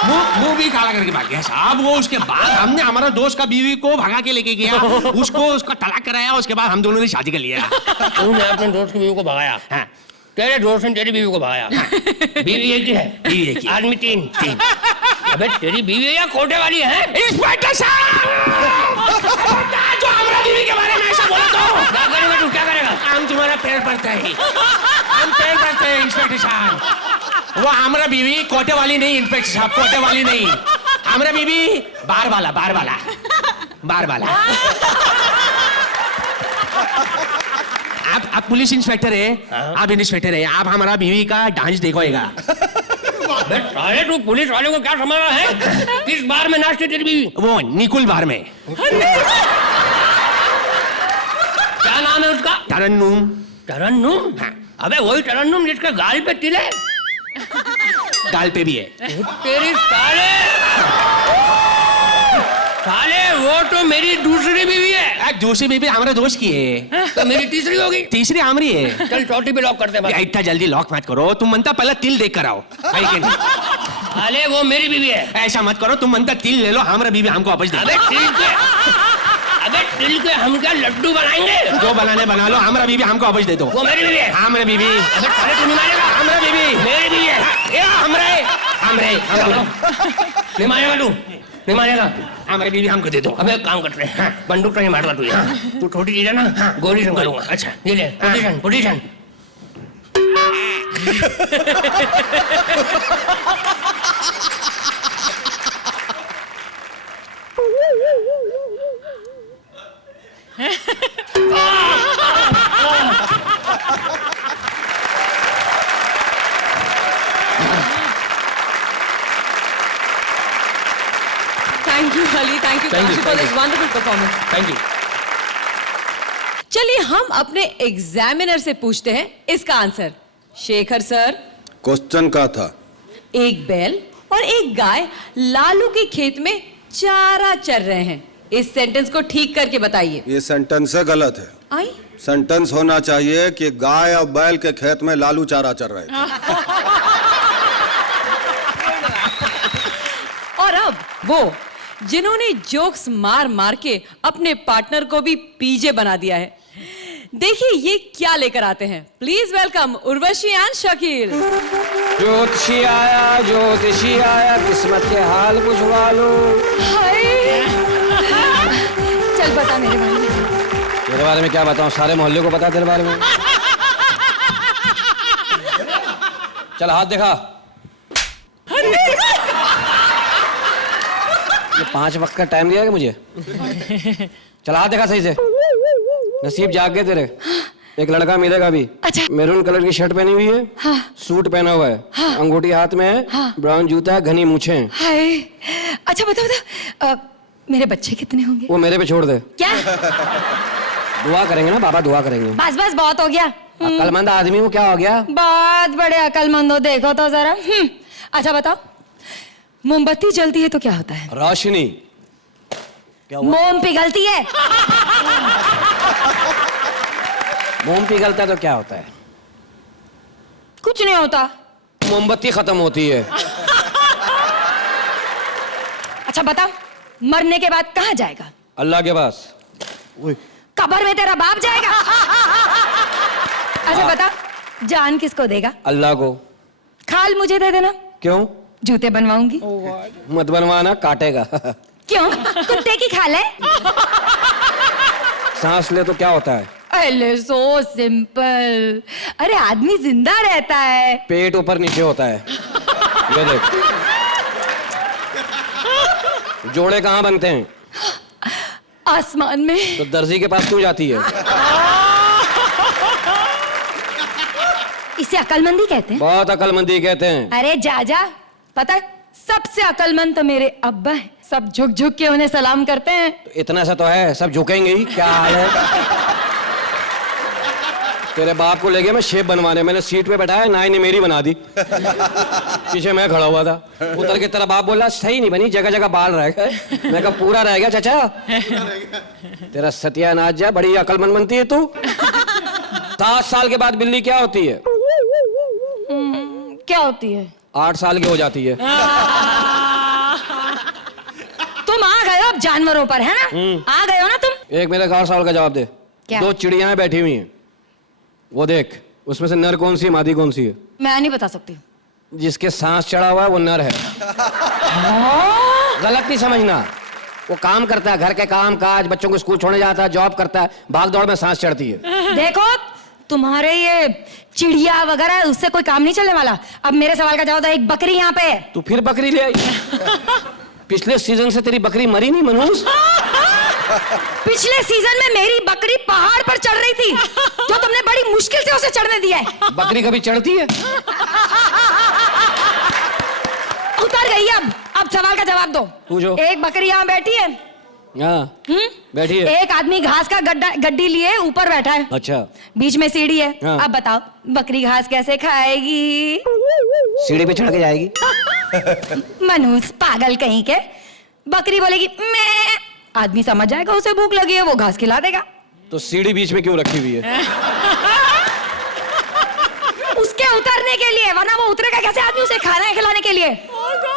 मुंह भी काला करके भाग गया साहब। वो उसके बाद हमने हमारा दोस्त का बीवी को भगा के लेके गया, उसका तलाक कराया, उसके बाद हम दोनों ने शादी कर लिया। तुमने अपने दोस्त की बीवी को भगाया? हाँ। तेरे दोस्त ने तेरी बीवी को भगाया? हाँ। बीवी एक ही है? बीवी एक ही। आदमी तीन। अबे तेरी बीवी या कोटे वाली है? इंस्पेक्टर साहब, जो हमारा बीवी के बारे में ऐसा बोला तो क्या करेगा? तू क्या करेगा? हम तुम्हारा पैर पड़ते हैं, हम पैर पड़ते हैं इंस्पेक्टर साहब। वो हमारा बीवी कोटे वाली नहीं इंस्पेक्टर साहब, कोटे वाली नहीं। हमारा बीवी बार वाला। आप पुलिस इंस्पेक्टर है? आप इंस्पेक्टर है, आप हमारा बीवी का डांस देखोएगा। अरे तू पुलिस वाले को क्या समझ रहा है? किस बार में नाचती तेरी बीवी? वो निकुल बार में। क्या नाम है उसका? तरन्नुम? हाँ। अबे वही तरन्नुम जिसका गाल पे तिल है? गाल पे भी है। तेरी साले वो तो मेरी दूसरी बीवी है। दूसरी बीवी हमारे दोस्त की है। तो मेरी तीसरी होगी? तीसरी हमारी है। चल चौथी पे लॉक करते हैं। इतना जल्दी लॉक मत करो, तुम मनता पहले तिल देख कर आओ। साले वो मेरी बीवी है। ऐसा मत करो, तुम मनता तिल ले लो, हमारा बीवी हमको वापस दे। अबे तिल के हम क्या लड्डू बनाएंगे? जो बनाने बना लो, हमारा बीवी हमको वापस दे दो। वो मेरी बीवी है। हमारा बीवी। अबे साले तू नहीं मानेगा? हमारा बीवी मेरी बीवी है। हमरे नहीं मानेगा तू? नहीं मारेगा? हाँ मेरी बीवी हमको दे दो। अब एक काम करते हैं, हाँ, बंदूक तो नहीं मारता तू यहाँ, तू छोटी चीज है ना, हाँ, गोली से करूंगा। अच्छा ये ले, position position. Thank you Ali, thank you Kashi for this wonderful performance. Thank you. चलिए हम अपने एग्जामिनर से पूछते हैं इसका आंसर। शेखर सर, क्वेश्चन का था, एक बैल और एक गाय लालू के खेत में चारा चर रहे हैं। इस सेंटेंस को ठीक करके बताइए। ये सेंटेंस गलत है। आई सेंटेंस होना चाहिए कि गाय और बैल के खेत में लालू चारा चर रहे थे। और अब वो जिन्होंने जोक्स मार मार के अपने पार्टनर को भी पीजे बना दिया है, देखिए ये क्या लेकर आते हैं। Please welcome Urvashi and Shakeel. ज्योतिषी आया किस्मत के हाल बुझवा लो। हाय चल बता मेरे बारे में। तेरे बारे में क्या बताऊं, सारे मोहल्ले को पता है तेरे बारे में। चल हाथ दिखा। ये 5 वक्त का टाइम दिया है मुझे। चल हाथ दिखा सही से। नसीब जाग गए तेरे। एक लड़का मिलेगा अभी। अच्छा। मैरून कलर की शर्ट पहनी हुई है, हाँ। सूट पहना हुआ है, हाँ। अंगूठी हाथ में है, हाँ। ब्राउन जूता है, घनी मूछें हैं। हाय अच्छा बता मेरे बच्चे कितने होंगे? वो मेरे पे छोड़ दे। क्या? दुआ करेंगे ना बाबा, दुआ करेंगे। बस बस बहुत हो गया। अक्लमंद आदमी हूँ, क्या हो गया? बहुत बड़े अकलमंद हो, देखो तो जरा। अच्छा बताओ, मोमबत्ती जलती है तो क्या होता है? रोशनी। क्या हुआ? मोम पिघलती है। मोम पिघलता है तो क्या होता है? कुछ नहीं होता। मोमबत्ती खत्म होती है। अच्छा बता, मरने के बाद कहाँ जाएगा? अल्लाह के पास। कब्र में तेरा बाप जाएगा। अच्छा बता, जान किसको देगा? अल्लाह को। खाल मुझे दे देना। क्यों? जूते बनवाऊंगी। मत बनवाना, काटेगा। क्यों? कुत्ते की खाल है। सांस ले तो क्या होता है? अरे सो सिंपल। अरे आदमी जिंदा रहता है। पेट ऊपर नीचे होता है। ये देख। जोड़े कहाँ बनते हैं? आसमान में। तो दर्जी के पास क्यों जाती है? इसे अकलमंदी कहते हैं। बहुत अकलमंदी कहते हैं। अरे जा पता है, सबसे अकलमंद तो मेरे अब्बा है। सब झुक झुक के उन्हें सलाम करते हैं। तो इतना सा तो है, सब झुकेंगे ही। क्या हाल है? तेरे बाप को ले गया मैं शेप बनवाने, मैंने सीट पे बैठाया, नाई ने मेरी बना दी। पीछे मैं खड़ा हुआ था। उतर के तेरा बाप बोला सही नहीं बनी, जगह जगह बाल रह गए। मैं कहा पूरा रह गया चाचा। तेरा सत्यानाश जा, बड़ी अकलमंद बनती है तू। 7 साल के बाद बिल्ली क्या होती है? क्या होती है? 8 साल की हो जाती है। तुम आ गए हो अब जानवरों पर, है ना? आ गए हो ना तुम। एक मेरे 8 साल का जवाब दे। क्या? 2 चिड़ियाएं बैठी हुई हैं, वो देख, उसमें से नर कौन सी है, मादी कौन सी है? मैं नहीं बता सकती। जिसके सांस चढ़ा हुआ है वो नर है। गलत नहीं समझना। वो काम करता है, घर के काम काज, बच्चों को स्कूल छोड़ने जाता है, जॉब करता है, भाग दौड़ में सांस चढ़ती है। देखो तुम्हारे ये चिड़िया वगैरह उससे कोई काम नहीं चलने वाला। अब मेरे सवाल का जवाब दो। एक बकरी यहाँ पे है। तू फिर बकरी ले आई? पिछले सीजन से तेरी बकरी मरी नहीं मनहूस? पिछले सीजन में मेरी बकरी पहाड़ पर चढ़ रही थी, तो तुमने बड़ी मुश्किल से उसे चढ़ने दिया है। बकरी कभी चढ़ती है? उतर गई। अब सवाल का जवाब दो। पूछो। एक बकरी यहाँ बैठी है। हाँ बैठी है। एक आदमी घास का गड्डी लिए ऊपर बैठा है। अच्छा। बीच में सीढ़ी है। हाँ। अब बताओ बकरी घास कैसे खाएगी? सीढ़ी पे चढ़ के जाएगी। मनहूस पागल कहीं के। बकरी बोलेगी मैं, आदमी समझ जाएगा उसे भूख लगी है, वो घास खिला देगा। तो सीढ़ी बीच में क्यों रखी हुई है? उसके उतरने के लिए, वरना वो उतरेगा कैसे आदमी उसे खाना खिलाने के लिए?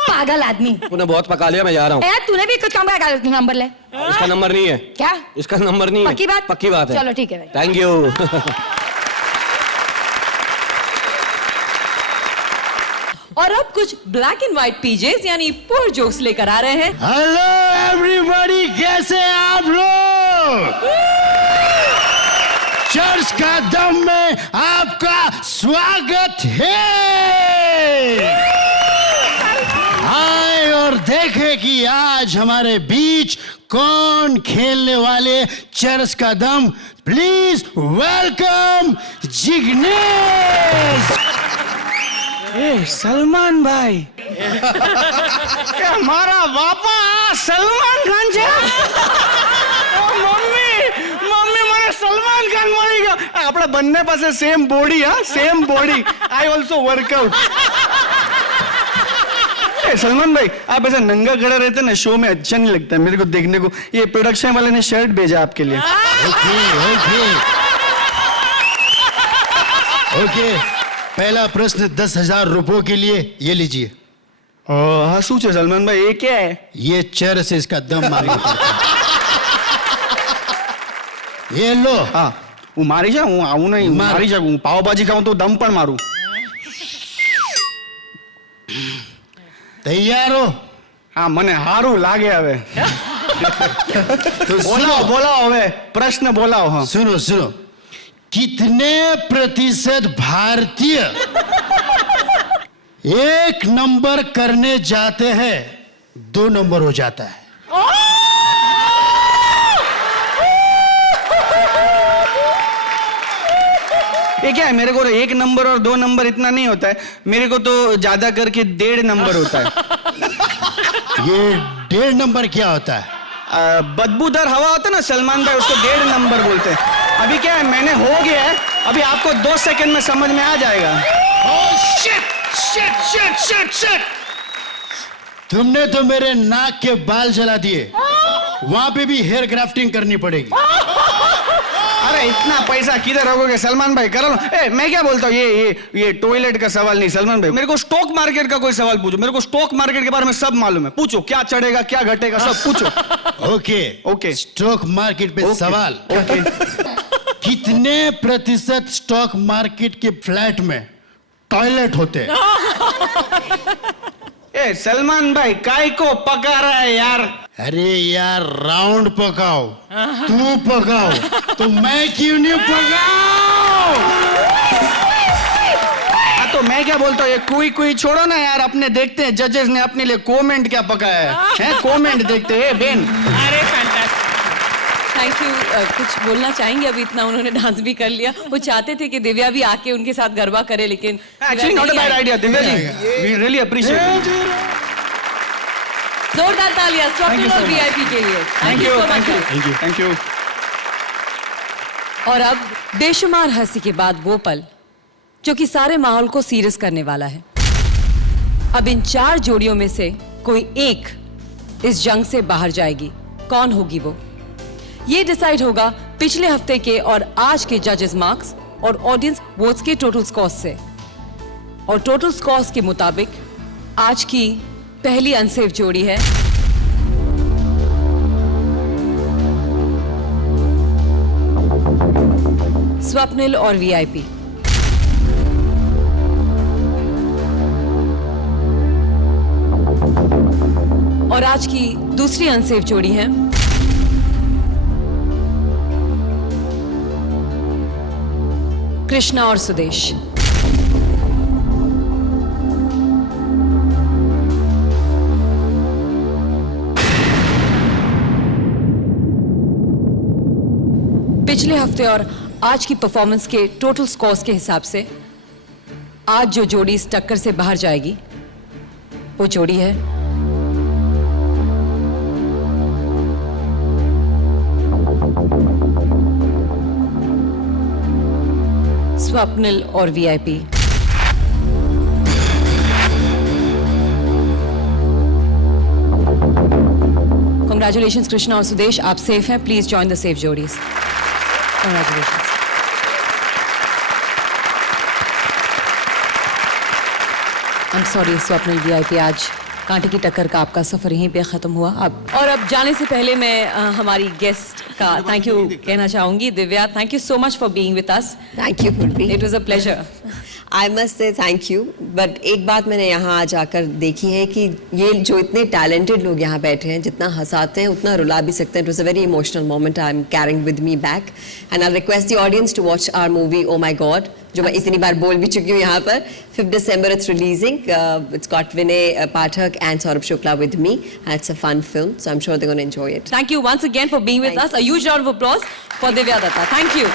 पागल आदमी। तूने बहुत पका लिया, मैं जा रहा हूँ। तूने भी कुछ काम का नंबर ले। इसका नंबर नहीं है। क्या? इसका नंबर नहीं है। पक्की बात? पक्की बात है। चलो ठीक है भाई। Thank you. और अब कुछ ब्लैक एंड व्हाइट पीजेस यानी पुअर जोक्स लेकर आ रहे हैं। हेलो एवरीबॉडी, कैसे हैं आप लोग? चर्च का दम में आपका स्वागत है। आए और देखें कि आज हमारे बीच कौन खेलने वाले चर्च का दम। Please welcome Jignesh. ए सलमान भाई क्या हमारा बापा सलमान खान છે? મમ્મી મને સલમાન ખાન મળી ગયો. આપણે બંને પાસે સેમ બોડી, હા, same body. I also workout. Salman भाई, आप ऐसा नंगा खड़ा रहते ना शो में अच्छा नहीं लगता मेरे को देखने को. ये प्रोडक्शन वाले ने शर्ट भेजा आपके लिए. ओके, पहला प्रश्न 10,000 रुपयों के लिए, ये लीजिए. हाँ, શું છે सलमान भाई, ये क्या है? ये चर से इसका दम मारना पड़ता है. ये लो. हाँ, હું મારી જાઉં, હું આવું નહીં, મારી જાઉં. હું પાવભાજી ખાઉં તો દમ પણ મારું. तैयार हो? हाँ, મને હારું લાગે હવે. तो બોલાવો હવે, પ્રશ્ન બોલાવો. हाँ, सुनो सुनो. कितने प्रतिशत भारतीय 1 नंबर करने जाते हैं 2 नंबर हो जाता है? ये क्या है? मेरे को 1 नंबर और 2 नंबर इतना नहीं होता है. मेरे को तो ज्यादा करके 1.5 नंबर होता है. ये 1.5 नंबर क्या होता है? बदबूदार हवा होता है ना सलमान भाई, उसको 1.5 नंबर बोलते हैं. अभी क्या है, मैंने हो गया है, अभी आपको 2 सेकंड में समझ में आ जाएगा. तुमने तो मेरे नाक के बाल जला दिए. वहां पे भी हेयर ग्राफ्टिंग करनी पड़ेगी. अरे इतना पैसा किधर रखोगे सलमान भाई, करो. ए, मैं क्या बोलता हूँ, ये टॉयलेट का सवाल नहीं सलमान भाई, मेरे को स्टॉक मार्केट का कोई सवाल पूछो. मेरे को स्टॉक मार्केट के बारे में सब मालूम है. पूछो क्या चढ़ेगा क्या घटेगा सब पूछो. Okay okay. स्टॉक मार्केट पे सवाल. ओके. कितने प्रतिशत स्टॉक मार्केट के फ्लैट में टॉयलेट होते हैं? ए सलमान भाई, काय को पका रहा है यार? अरे यार, राउंड पकाओ. तू पकाओ तो मैं क्यों नहीं पकाओ? तो मैं क्या बोलता हूँ, ये कोई छोड़ो ना यार. अपने देखते हैं जजेस ने अपने लिए कमेंट क्या पकाया है. कमेंट देखते हैं बेन. अरे फैंटास्टिक, थैंक यू. कुछ बोलना चाहेंगे? अभी इतना उन्होंने डांस भी कर लिया. वो चाहते थे कि दिव्या भी आके उनके साथ गरबा करे, लेकिन actually not a bad idea Divya ji. We really appreciate. जोरदार तालियां स्वप्निल और वीआईपी के लिए. Thank you. Thank you. और अब बेशुमार हंसी के बाद वो पल जो कि सारे माहौल को सीरियस करने वाला है. अब इन 4 जोड़ियों में से कोई एक इस जंग से बाहर जाएगी. कौन होगी वो? ये डिसाइड होगा पिछले हफ्ते के और आज के जजेस मार्क्स और ऑडियंस वोट्स के टोटल स्कोर्स से. और टोटल स्कोर्स के मुताबिक आज की पहली अनसेफ जोड़ी है स्वप्निल और वीआईपी. और आज की दूसरी अनसेफ जोड़ी है कृष्णा और सुदेश. पिछले हफ्ते और आज की परफॉर्मेंस के टोटल स्कोर्स के हिसाब से आज जो जोड़ी इस टक्कर से बाहर जाएगी वो जोड़ी है स्वप्निल और वीआईपी. Congratulations कृष्णा और सुदेश, आप सेफ हैं. Please join the safe जोड़ीज. Congratulations. I'm sorry Swapnil VIP, आज कांटे की टक्कर का आपका सफर यहीं पे खत्म हुआ. अब जाने से पहले मैं हमारी गेस्ट का थैंक यू कहना चाहूंगी. Divya, thank you so much for being with us. Thank you. It was a pleasure. I must say thank you, but एक बात मैंने यहाँ आ जाकर देखी है कि ये जो इतने टैलेंटेड लोग यहाँ बैठे हैं, जितना हंसाते हैं उतना रुला भी सकते हैं. It was a very emotional moment I am carrying with me back, and I request the audience to watch our movie Oh my God, जो मैं इतनी बार बोल भी चुकी हूँ यहाँ पर. 5 December it's releasing. It's got Vinay Pathak and Saurabh Shukla with me, and it's a fun film, so I'm sure they're going to enjoy it. Thank you once again for being with us. A huge round of applause for Divya Datta. Thank you.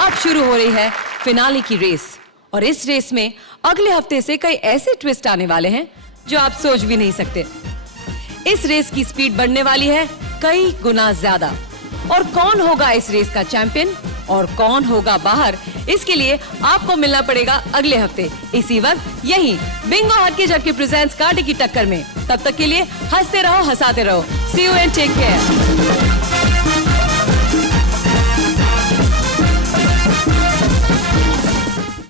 अब शुरू हो रही है फिनाले की रेस, और इस रेस में अगले हफ्ते से कई ऐसे ट्विस्ट आने वाले हैं जो आप सोच भी नहीं सकते. इस रेस की स्पीड बढ़ने वाली है कई गुना ज्यादा, और कौन होगा इस रेस का चैंपियन और कौन होगा बाहर, इसके लिए आपको मिलना पड़ेगा अगले हफ्ते इसी वक्त यही बिंगो हट के झटके प्रेजेंट्स कांटे की टक्कर में. तब तक के लिए हंसते रहो, हंसाते रहो. सी यू एंड टेक केयर.